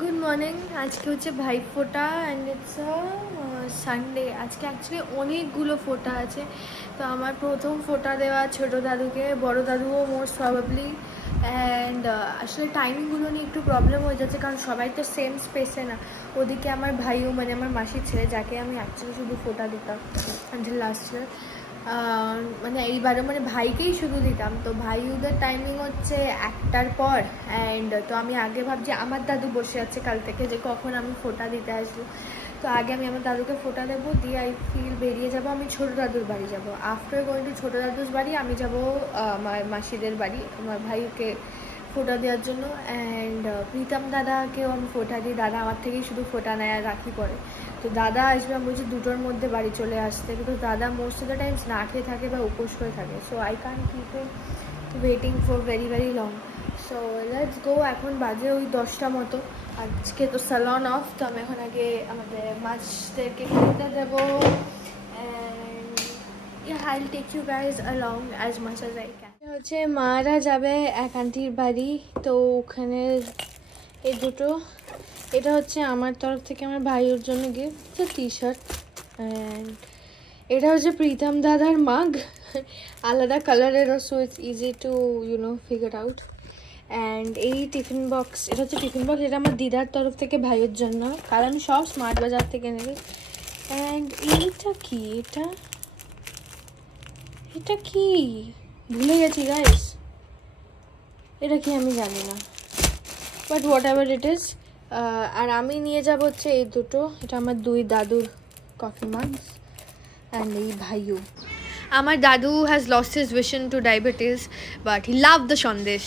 Good morning. আজকে হচ্ছে Bhaiphonta and it's Sunday. আজকে অ্যাকচুয়ালি অনেকগুলো ফোঁটা আছে। তো আমার প্রথম ফোঁটা দেওয়া ছোটো দাদুকে, বড় দাদুও মোস্ট প্রবাবলি। অ্যান্ড আসলে টাইমিংগুলো নিয়ে একটু প্রবলেম হয়ে যাচ্ছে, কারণ সবাই তো সেম স্পেসে না। ওদিকে আমার ভাইও, মানে আমার মাসির ছেলে, যাকে আমি অ্যাকচুয়ালি শুধু ফোঁটা দিতাম আনটিল লাস্ট ইয়ার, মানে এইবারে মানে ভাইকেই শুধু দিতাম। তো ভাইদের টাইমিং হচ্ছে 1টার পর। অ্যান্ড তো আমি আগে ভাবছি, আমার দাদু বসে আছে কাল থেকে, যে কখন আমি ফোঁটা দিতে আসবো। তো আগে আমি আমার দাদুকে ফোঁটা দেবো, দিয়ে আই ফিল বেরিয়ে যাব, আমি ছোটো দাদুর বাড়ি যাব। আফটার গোয়িং টু ছোটো দাদুর বাড়ি আমি যাব আমার মাসিদের বাড়ি, আমার ভাইকে ফোঁটা দেওয়ার জন্য। অ্যান্ড প্রীতম দাদাকেও আমি ফোঁটা দিই। দাদা আমার থেকেই শুধু ফোঁটা নেয় আর রাখি পরে। তো দাদা আসবে, আমি বলছি 2টোর মধ্যে বাড়ি চলে আসতে, কিন্তু দাদা মোস্ট অফ দ্য টাইমস না খেয়ে থাকে বা উপোস করে থাকে। So I can keep him waiting for very very long. So let's go. এখন বাজে ওই 10টা মতো। আজকে তো স্যালন অফ, তো আমি এখন আগে আমাদের মাছদেরকে খেতে দেবো। And I'll take you guys along as much as I can. হচ্ছে মারা যাবে এক আন্টির বাড়ি, তো ওখানে এই দুটো, এটা হচ্ছে আমার তরফ থেকে আমার ভাইয়ের জন্য গিফট, টি-শার্ট। অ্যান্ড এটা হচ্ছে প্রীতম দাদার মাগ, আলাদা কালারের, so it's easy to figure out. And এই টিফিন বক্স, এটা হচ্ছে টিফিন বক্স, এটা আমার দিদার তরফ থেকে ভাইয়ের জন্য, কারণ সব স্মার্ট বাজার থেকে নেবে। অ্যান্ড এইটা কি, এটা কি ভুলে গেছি গাইস, এটা কি আমি জানি না, but whatever it is. আর আমি নিয়ে যাব হচ্ছে এই দুটো, এটা আমার 2 দাদুর কফি মাগস। অ্যান্ড এই ভাইও, আমার দাদু has lost his vision to diabetes, but he love the sandesh.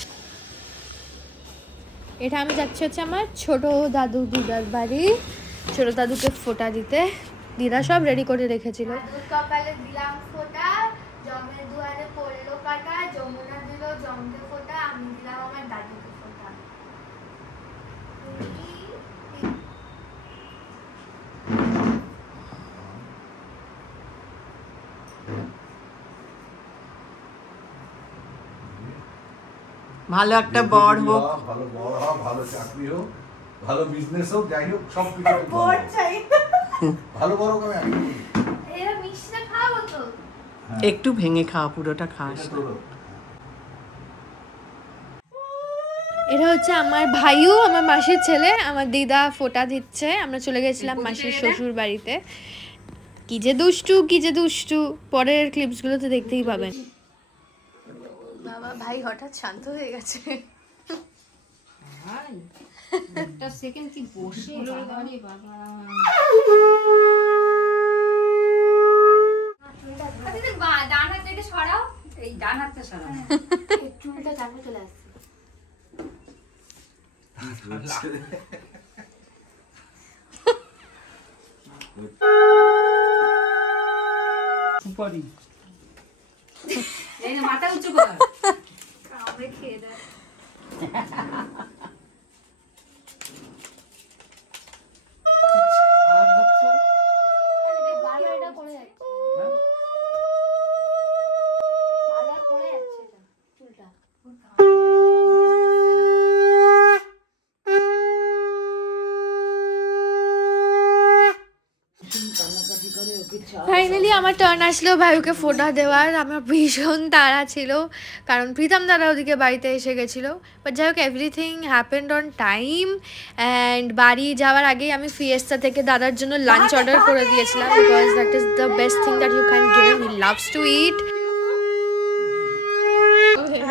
এটা আমি যাচ্ছি হচ্ছে আমার ছোটো দাদু দিদার বাড়ি, ছোটো দাদুকে ফোঁটা দিতে। দিদা সব রেডি করে রেখেছিল। কপালে দিলাম ফোঁটা, জমের দুয়ারে পড়লো কাটা, যমুনা দিল জমকে ফোঁটা, আমি দিলাম আমার দাদুকে ফোঁটা। ভালো একটা বর হোক, ভালো বর হোক, ভালো চাকরি হোক, ভালো বিজনেস হোক, যাই হোক সব কিছু বর চাই, ভালো বড় হোক। আমি বলি এরা মিষ্টি খাবো তো, একটু ভেঙে খাওয়া, পুরোটা খাস না। এটা হচ্ছে আমার ভাইও, আমার মাসির ছেলে, আমার দিদা ফোঁটা দিচ্ছে। আমরা চলে গেছিলাম মাসির শ্বশুর বাড়িতে। কি যে দুষ্টু, পরের ক্লিপসগুলো তো দেখতেই পাবেন। বাবা, ভাই হঠাৎ শান্ত হয়ে গেছে। একটা সেকেন্ড কি বসে বাবারে বাবা। ডান হাত থেকে সরাও, এই ডান হাতটা সরাও, চুলটা চাপে চলে আসছে। সুপারি এই মাথা উঁচু কর, কামড়ে খেয়ে দেয়। ফাইনালি আমার টার্ন আসলো ভাইকে ফোঁটা দেওয়ার। আমার ভীষণ তাড়া ছিল, কারণ প্রীতম দাদা ওদিকে বাড়িতে এসে গেছিলো। বাট যাই হোক, everything happened on time. And বাড়ি যাওয়ার আগেই আমি ফিয়েস্তা থেকে দাদার জন্য লাঞ্চ অর্ডার করে দিয়েছিলাম, because that is the best thing that you can give him. He loves to eat.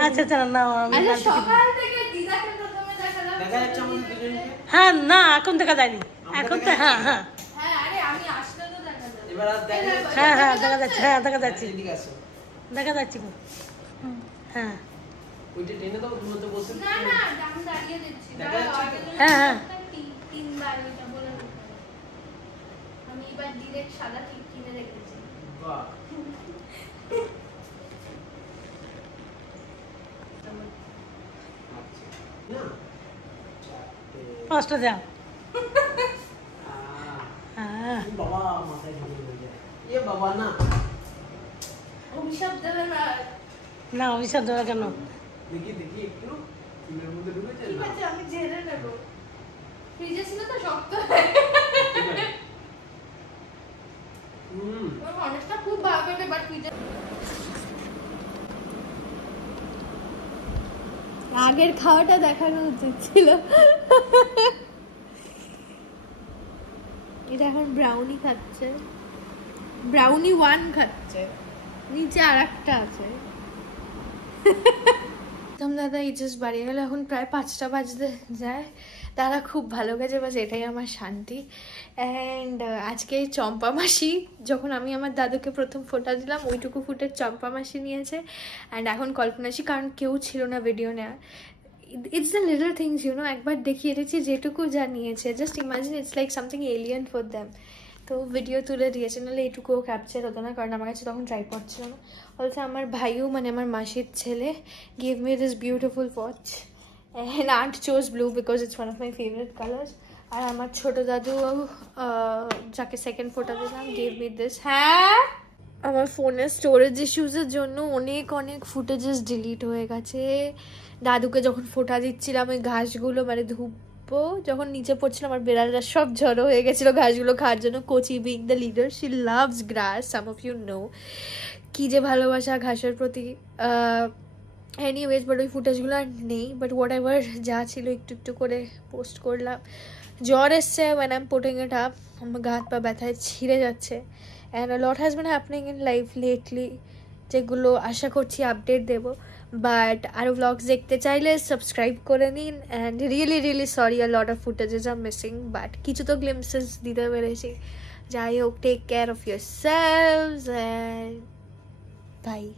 আচ্ছা আচ্ছা, না আমি সকাল থেকে দিদাকে প্রথমে দেখালাম। দেখা যাচ্ছে আমাদের দুজনকে। হ্যাঁ, না এখন দেখা যায়নি, এখন তো হ্যাঁ হ্যাঁ হ্যাঁ, আরে আমি আসলে তো দেখা যাবে। এবার আর দেখা যাচ্ছে। হ্যাঁ হ্যাঁ দেখা যাচ্ছে, হ্যাঁ দেখা যাচ্ছে, এদিকে আসো। দেখা যাচ্ছে। হ্যাঁ ওইটা টেনে দাও, তুমি তো বলছো। না না, আমি দাঁড়িয়ে দিচ্ছি। দেখা যাচ্ছে তো? হ্যাঁ হ্যাঁ। তিনবার ওইটা বলে দিতে হবে। আমি এবার ডিরেক্ট সাদা টিপ কিনে রেখেছি। বাহ, না পাঁচটা যাও। হ্যাঁ বাবা, মাথায় ঢুকে যায়। এ বাবা না, অভিশাপ দেবে না। না অভিশাপ দেওয়া কেন? দেখি একটু চুলের মধ্যে ঢুকেছে। ঠিক আছে, আমি ঝেড়ে নেবো। ফ্রিজে শক্ত অনেকটা খুব ভালো করে বাট আগের খাওয়াটা দেখানো উচিত ছিল। এটা এখন ব্রাউনি খাচ্ছে, ব্রাউনি 1 খাচ্ছে, নিচে আর একটা আছে। দাদা এই জাস্ট বাড়ি গেল, এখন প্রায় 5টা বাজতে যায়। দাদা খুব ভালো গেছে, বাস এটাই আমার শান্তি। অ্যান্ড আজকে চম্পা মাসি, যখন আমি আমার দাদুকে প্রথম ফোঁটা দিলাম ওইটুকু ফুটের চম্পা মাসি নিয়েছে। অ্যান্ড এখন কল্পনাসি, কারণ কেউ ছিল না ভিডিও নেওয়া। It's the little things you know, একবার দেখিয়ে দিয়েছি যেটুকু যা নিয়েছে, just imagine it's like something alien for them. তো ভিডিও তুলে দিয়েছে, নাহলে এইটুকুও ক্যাপচার হতো না, কারণ আমার কাছে তখন ট্রাইপড ছিল না। অলসো আমার ভাইও মানে আমার মাসির ছেলে give me this beautiful watch, and aunt chose blue because it's one of my favourite colours. আর আমার ছোটো দাদু যাকে সেকেন্ড ফোটা দিলাম গিভ মি দিস। হ্যাঁ, আমার ফোনের স্টোরেজ ইস্যুসের জন্য অনেক ফুটেজেস ডিলিট হয়ে গেছে। দাদুকে যখন ফোটা দিচ্ছিলাম ওই ঘাসগুলো মানে ধুপো যখন নিচে পড়ছিল, আমার বেড়ালরা সব জড়ো হয়ে গেছিলো ঘাসগুলো খাওয়ার জন্য। Kochi being the leader, she loves grass, some of you know কী যে ভালোবাসা ঘাসের প্রতি। এনিওয়েজ বাট ওই ফুটেজগুলো আর নেই, বাট হোয়াট এভার যা ছিল একটু একটু করে পোস্ট করলাম। জ্বর এসছে when I'm putting it up, আমার গা হাত পা ব্যথায় ছিঁড়ে যাচ্ছে। And a lot has been happening in life lately, যেগুলো আশা করছি আপডেট দেবো। বাট আরও ব্লগস দেখতে চাইলে সাবস্ক্রাইব করে নিন। And really sorry, a lot of footages are missing, but কিছু তো গ্লিমসেস দিতে পেরেছি। যাই হোক, take care of yourselves and bye.